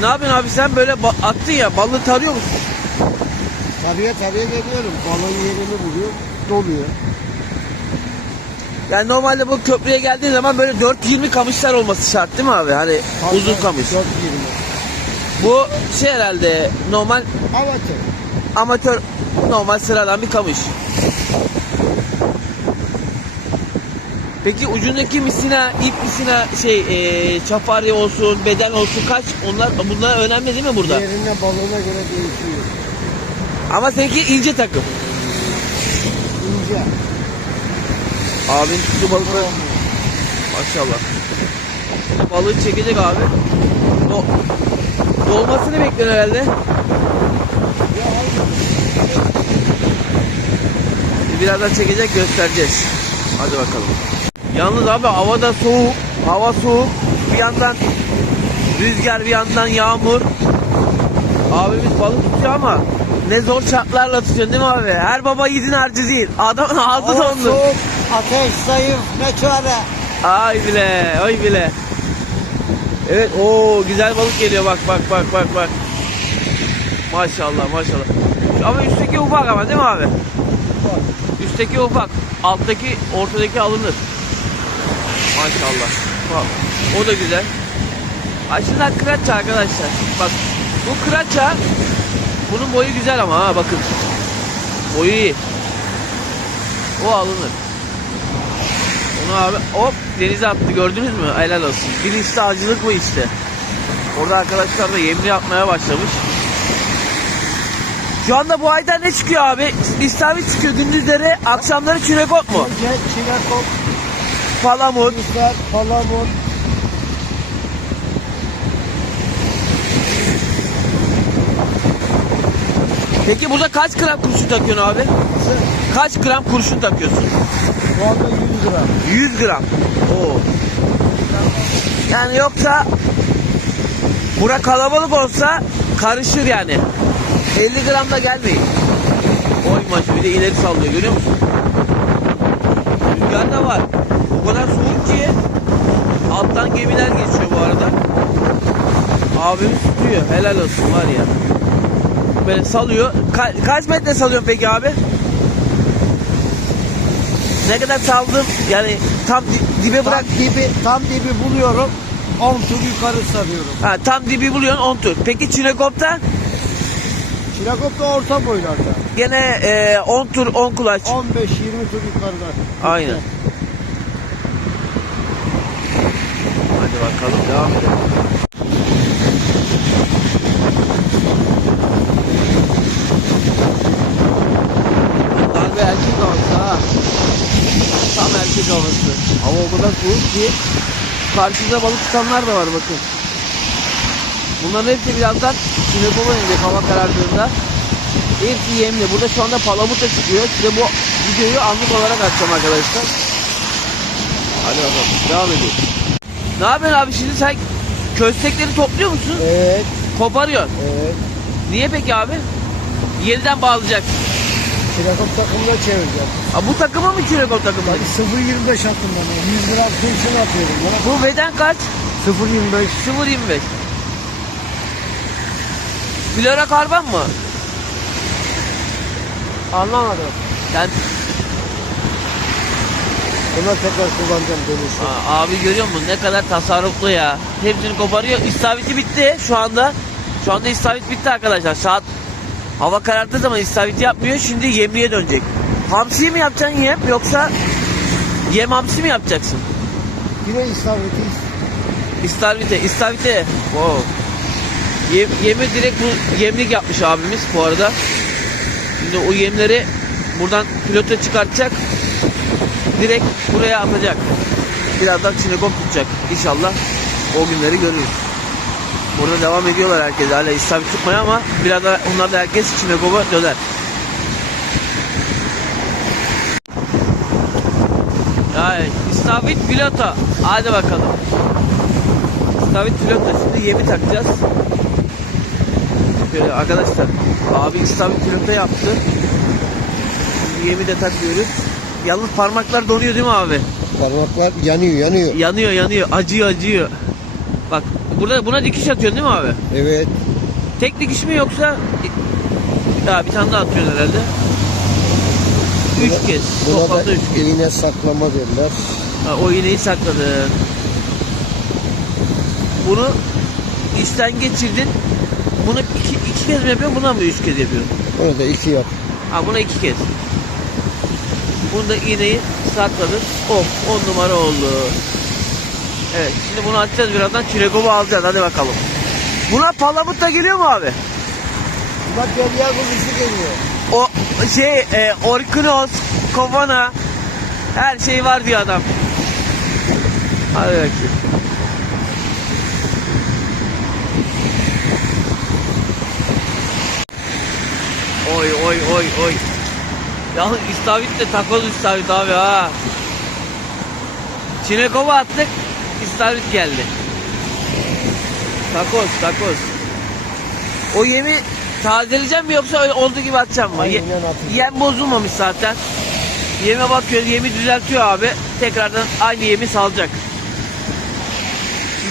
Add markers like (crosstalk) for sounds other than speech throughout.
Ne yapıyorsun abi sen böyle attın ya balığı tarıyor musun? Tarıya tarıya geliyorum. Balon yerini buluyor. Doluyor. Yani normalde bu köprüye geldiğin zaman böyle 4-20 kamışlar olması şart değil mi abi? Hani uzun kamış. 4.20. Bu şey herhalde normal Amatör. amatör normal sıradan bir kamış. Peki ucundaki misina, ip misina, şey, e, çafarya olsun, beden olsun kaç? Onlar bunlar önemli değil mi burada? Yerine balona göre değişiyor. Ama seninki ince takım. İnce. Abin tuttu balıkları. Maşallah. Balığı çekecek abi. Do dolmasını bekliyor herhalde. Şimdi Birazdan çekecek göstereceğiz. Hadi bakalım. Yalnız abi hava da soğuk. Hava soğuk. Bir yandan rüzgar bir yandan yağmur. Abimiz balık tutuyor ama ne zor şartlarla tutuyor değil mi abi? Her baba yiğidin harcı değil. Adamın (laughs) ağzı Hava dondu. soğuk, ateş zayıf, ne çare. Ay bile, ay bile. Evet, o güzel balık geliyor bak bak bak bak bak. Maşallah maşallah. Ama üstteki ufak ama değil mi abi? Üstteki ufak, alttaki ortadaki alınır. Maşallah. Bak, o da güzel. Aşırı kıraça arkadaşlar. Bak bu kıraça bunun boyu güzel ama ha bakın. Boyu iyi. O alınır. Onu abi hop denize attı gördünüz mü? Helal olsun. Bilinçli avcılık bu işte. Orada arkadaşlar da yemli yapmaya başlamış. Şu anda bu ayda ne çıkıyor abi? İstavrit çıkıyor gündüzleri, akşamları çinekop mu? Çinekop, Palamut. kuşlar, palamon. Peki burada kaç gram kurşun takıyorsun abi? Kaç gram kurşun takıyorsun? Şu anda 100 gram. 100 gram. Oo. Yani yoksa bura kalabalık olsa karışır yani. 50 gram da gelmeyin. Oy maçı bir de ileri sallıyor görüyor musun? Rüzgar da var. O kadar soğuk ki alttan gemiler geçiyor bu arada. Abimiz tutuyor. Helal olsun var ya. Böyle salıyor. Ka- kaç metre salıyorsun peki abi? Ne kadar saldım? Yani tam di- dibe bırak. Tam dibi, tam dibi buluyorum. 10 tur yukarı sarıyorum. Ha, tam dibi buluyorsun 10 tur. Peki çinekopta Çinekop da orta boylarda. gene e, 10 tur 10 kulaç. 15-20 tur yukarıda. Aynen. Hadi bakalım devam edelim. Darbe erkek havası ha. Tam erkek havası. Ama o kadar soğuk ki karşıda balık tutanlar da var bakın. Bunların hepsi birazdan Sinopol'a inecek hava karardığında. Hepsi yemli. Burada şu anda palamut da çıkıyor. Size bu videoyu anlık olarak atacağım arkadaşlar. Hadi bakalım. Devam edelim. Ne yapıyorsun abi şimdi sen köstekleri topluyor musun? Evet, Koparıyorsun. evet. Niye peki abi? Yeniden bağlayacak. Çinekop takımına çevireceğim. Ha, bu takımı mı Çinekop takımı? Hadi 0.25 attım ben. 100 gram kurşun atıyorum. Ya. Bu beden kaç? 0.25. 0.25. Flora karban mı? Anlamadım. Yani Buna tekrar kullanacağım dönüşü. Aa, abi görüyor musun ne kadar tasarruflu ya. Hepsini koparıyor. İstaviti bitti şu anda. Şu anda istavit bitti arkadaşlar. Saat hava karardığı zaman istaviti yapmıyor. Şimdi yemliğe dönecek. Hamsiyi mi yapacaksın yem yoksa yem hamsi mi yapacaksın? Yine istavriti İstavite, istavite. Wow. Yem, yemi direkt bu yemlik yapmış abimiz bu arada. Şimdi o yemleri buradan pilota çıkartacak. Direkt buraya atacak. Birazdan çinekop tutacak. İnşallah o günleri görürüz. Burada devam ediyorlar herkes. Hala istavrit tutmaya ama birazdan onlar da herkes çinekopa döner. Yani istavrit pilota. Hadi bakalım. İstavrit pilota. Şimdi yemi takacağız. Şöyle arkadaşlar. Abi istavrit pilota yaptı. Şimdi yemi de takıyoruz. Yalnız parmaklar donuyor değil mi abi? Parmaklar yanıyor yanıyor. Yanıyor yanıyor. Acıyor acıyor. Bak burada buna dikiş atıyorsun değil mi abi? Evet. Tek dikiş mi yoksa ya bir tane daha atıyorsun herhalde. Üç Buna- kez. Buna Toplamda da üç kez. iğne saklama derler. Ha, o iğneyi sakladın. Bunu işten geçirdin. Bunu iki, iki kez mi yapıyorsun? Buna mı üç kez yapıyorsun? Onu da iki yap. Ha buna iki kez. Bunda iğneyi sakladın. Hop on numara oldu. Evet şimdi bunu atacağız birazdan. Çilekovu alacağız hadi bakalım. Buna palamut da geliyor mu abi? Bak derya kuzusu geliyor. O şey e, Orkinos, Kovana her şey var diyor adam. Hadi bakayım. Oy oy oy oy. Yalnız istavrit de takoz istavrit abi ha. Çinekova attık, istavrit geldi. Takoz takoz. O yemi tazeleyeceğim mi yoksa olduğu gibi atacağım mı? Ye- yem bozulmamış zaten. Yeme bakıyoruz, yemi düzeltiyor abi. Tekrardan aynı yemi salacak.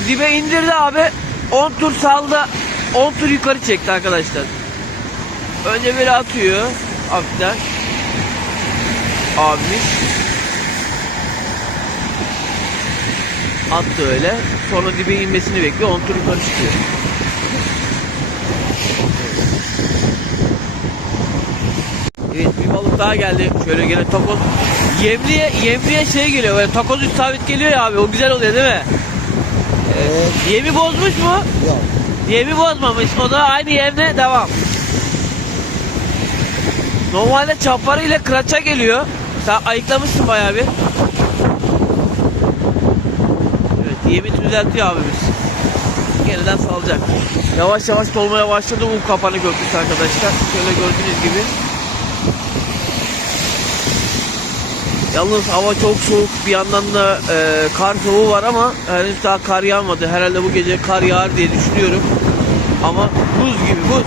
Dibe indirdi abi. 10 tur saldı. 10 tur yukarı çekti arkadaşlar. Önce böyle atıyor. Hafiften. Abimiz. Attı öyle. Sonra dibe inmesini bekliyor. 10 tur yukarı çıkıyor. Evet bir balık daha geldi. Şöyle gene takoz. Yemliye, yemliye şey geliyor. Böyle takoz üst sabit geliyor ya abi. O güzel oluyor değil mi? Evet. Yemi bozmuş mu? Ya. Yemi bozmamış. O da aynı yemle devam. Normalde çapara ile kıraça geliyor. Sen ayıklamışsın bayağı bir. Evet yemi düzeltiyor abimiz. Yeniden salacak. Yavaş yavaş dolmaya başladı bu kapanı gökyüzü arkadaşlar. Şöyle gördüğünüz gibi. Yalnız hava çok soğuk bir yandan da e, kar soğuğu var ama henüz daha kar yağmadı. Herhalde bu gece kar yağar diye düşünüyorum. Ama buz gibi buz.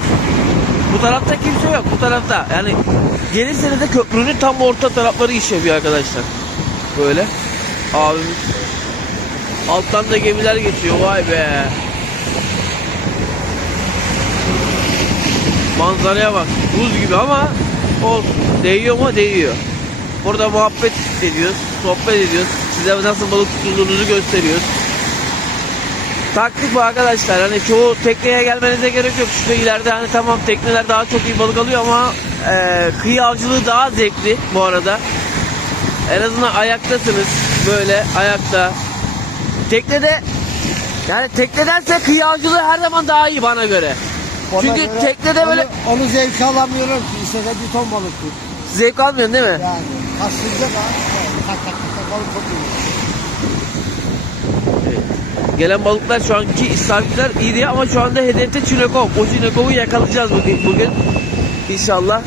Bu tarafta kimse yok bu tarafta. Yani gelirseniz de köprünün tam orta tarafları iş yapıyor arkadaşlar. Böyle. Abimiz. Alttan da gemiler geçiyor vay be. Manzaraya bak. Buz gibi ama olsun. Değiyor mu? Değiyor. Burada muhabbet ediyoruz. Sohbet ediyoruz. Size nasıl balık tutulduğunuzu gösteriyoruz. Taktik bu arkadaşlar. Hani çoğu tekneye gelmenize gerek yok. Şurada ileride hani tamam tekneler daha çok iyi balık alıyor ama e, kıyı avcılığı daha zevkli bu arada. En azından ayaktasınız. Böyle ayakta. Teknede yani teknedense kıyı avcılığı her zaman daha iyi bana göre. Ona Çünkü göre teknede böyle Onu, onu zevk alamıyorum ki. İşte de bir ton balık tut. zevk almıyorsun değil mi? Yani kasılacak ha. Tak tak tak balık tutuyor. Gelen balıklar şu anki istavritler iyi diye ama şu anda hedefte Çinekov. O Çinekov'u yakalayacağız bugün, bugün. İnşallah.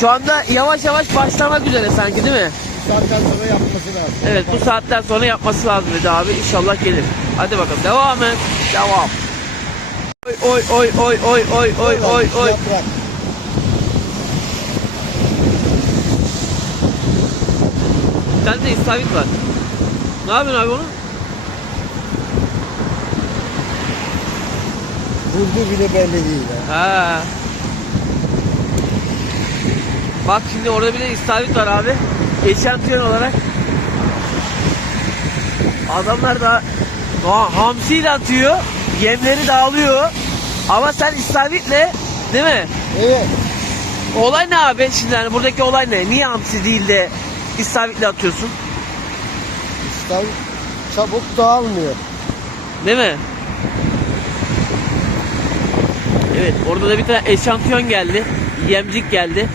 Şu anda yavaş yavaş başlamak üzere sanki değil mi? Saatten sonra yapması lazım. Evet bu saatten sonra yapması lazım dedi abi. İnşallah gelir. Hadi bakalım devam et. Devam. Oy oy oy oy oy oy oy oy oy. Tane de istavrit var. Ne yapıyorsun abi onu? Vurdu bile belli değil. Ha. Ha. Bak şimdi orada bir de istavrit var abi. Eşantiyon olarak. Adamlar da ha, hamsiyle atıyor. Yemleri dağılıyor. Ama sen istavritle değil mi? Evet. Olay ne abi? Şimdi hani buradaki olay ne? Niye hamsi değil de istavritle atıyorsun? İşte çabuk dağılmıyor. Değil mi? Evet orada da bir tane eşantiyon geldi. Yemcik geldi.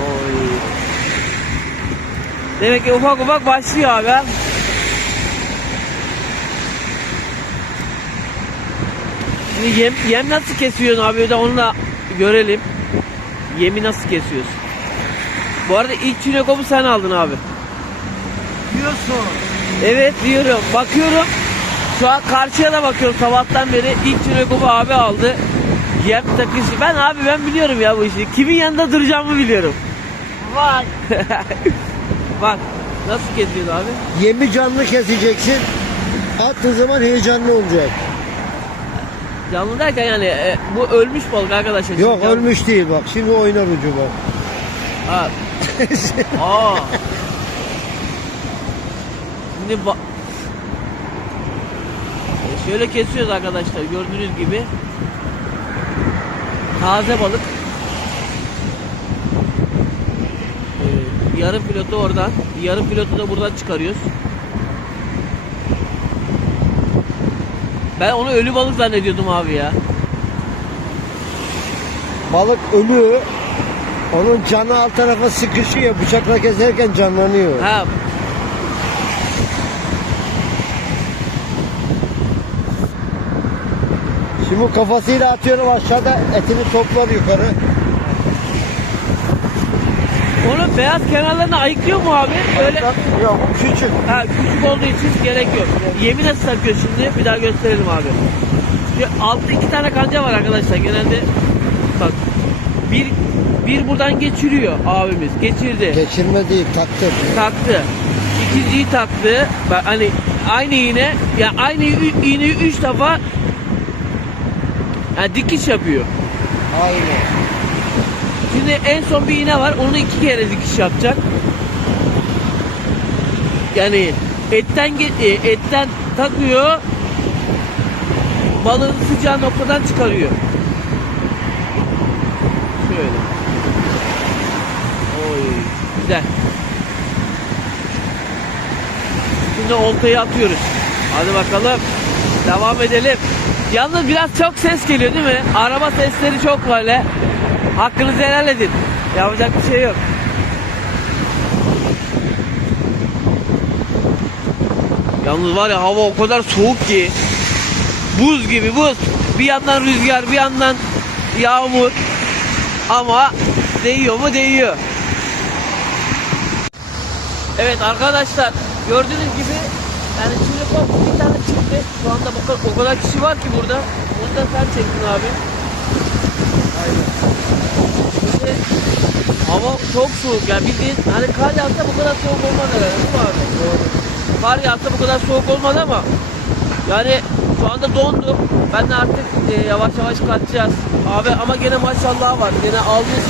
Oy. Demek ki ufak ufak başlıyor abi. Şimdi yem, yem nasıl kesiyorsun abi? De onu da görelim. Yemi nasıl kesiyorsun? Bu arada ilk çinekobu sen aldın abi. Diyorsun. Evet diyorum. Bakıyorum. Şu an karşıya da bakıyorum sabahtan beri. ilk çinekobu abi aldı. Yem takışı. Ben abi ben biliyorum ya bu işi. Kimin yanında duracağımı biliyorum. Vay. (laughs) Bak nasıl kesiyor abi? Yemi canlı keseceksin. Attığın zaman heyecanlı olacak. Canlı derken yani e, bu ölmüş balık arkadaşlar. Yok Şimdi ölmüş değil bak. Şimdi oynar ucu bak. Ha. (laughs) Aa. Şimdi E, şöyle kesiyoruz arkadaşlar gördüğünüz gibi. Taze balık. Ee, yarım pilotu oradan, yarım pilotu da buradan çıkarıyoruz. Ben onu ölü balık zannediyordum abi ya. Balık ölü. Onun canı alt tarafa sıkışıyor. Bıçakla keserken canlanıyor. Ha. Şimdi kafasıyla atıyorum aşağıda etini toplar yukarı. Onun beyaz kenarlarını ayıklıyor mu abi? Öyle. Yok küçük. Ha küçük olduğu için gerek yok. Yemi nasıl takıyor şimdi? Bir daha gösterelim abi. Şu altta iki tane kanca var arkadaşlar. Genelde bak bir bir buradan geçiriyor abimiz. Geçirdi. Geçirme değil taktır. taktı. İkinciyi taktı. Bak hani aynı iğne ya aynı iğneyi üç defa yani dikiş yapıyor. Aynen. Şimdi en son bir iğne var. Onu iki kere dikiş yapacak. Yani etten e, etten takıyor. Balığın sıcağı noktadan çıkarıyor. Şöyle. Oy, güzel. Şimdi oltayı atıyoruz. Hadi bakalım. Devam edelim. Yalnız biraz çok ses geliyor değil mi? Araba sesleri çok böyle. Hakkınızı helal edin. Yapacak bir şey yok. Yalnız var ya hava o kadar soğuk ki. Buz gibi buz. Bir yandan rüzgar bir yandan yağmur. Ama değiyor mu değiyor. Evet arkadaşlar gördüğünüz gibi yani şimdi bak bir tane çıktı. Şu anda kadar, o kadar kişi var ki burada. Bunu da sen çektin abi. Şimdi hava çok soğuk yani bildiğin hani kar yağsa bu kadar soğuk olmaz herhalde değil mi abi? Doğru. Kar yağsa bu kadar soğuk olmaz ama yani şu anda dondu. Ben de artık e, yavaş yavaş kaçacağız. Abi ama gene maşallah var. Gene almış.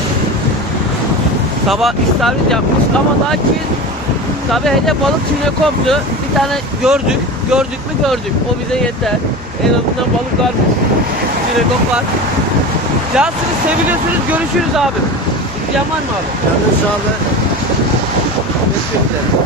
Sabah istavrit yapmış ama lakin tabi hele balık çiğne koptu. Bir tane gördük. Gördük mü gördük. O bize yeter. En azından balık varmış. Çiğne kop var. Cansınız seviliyorsunuz görüşürüz abi. İsteyen var mı abi? Canın sağlığı. Üzere.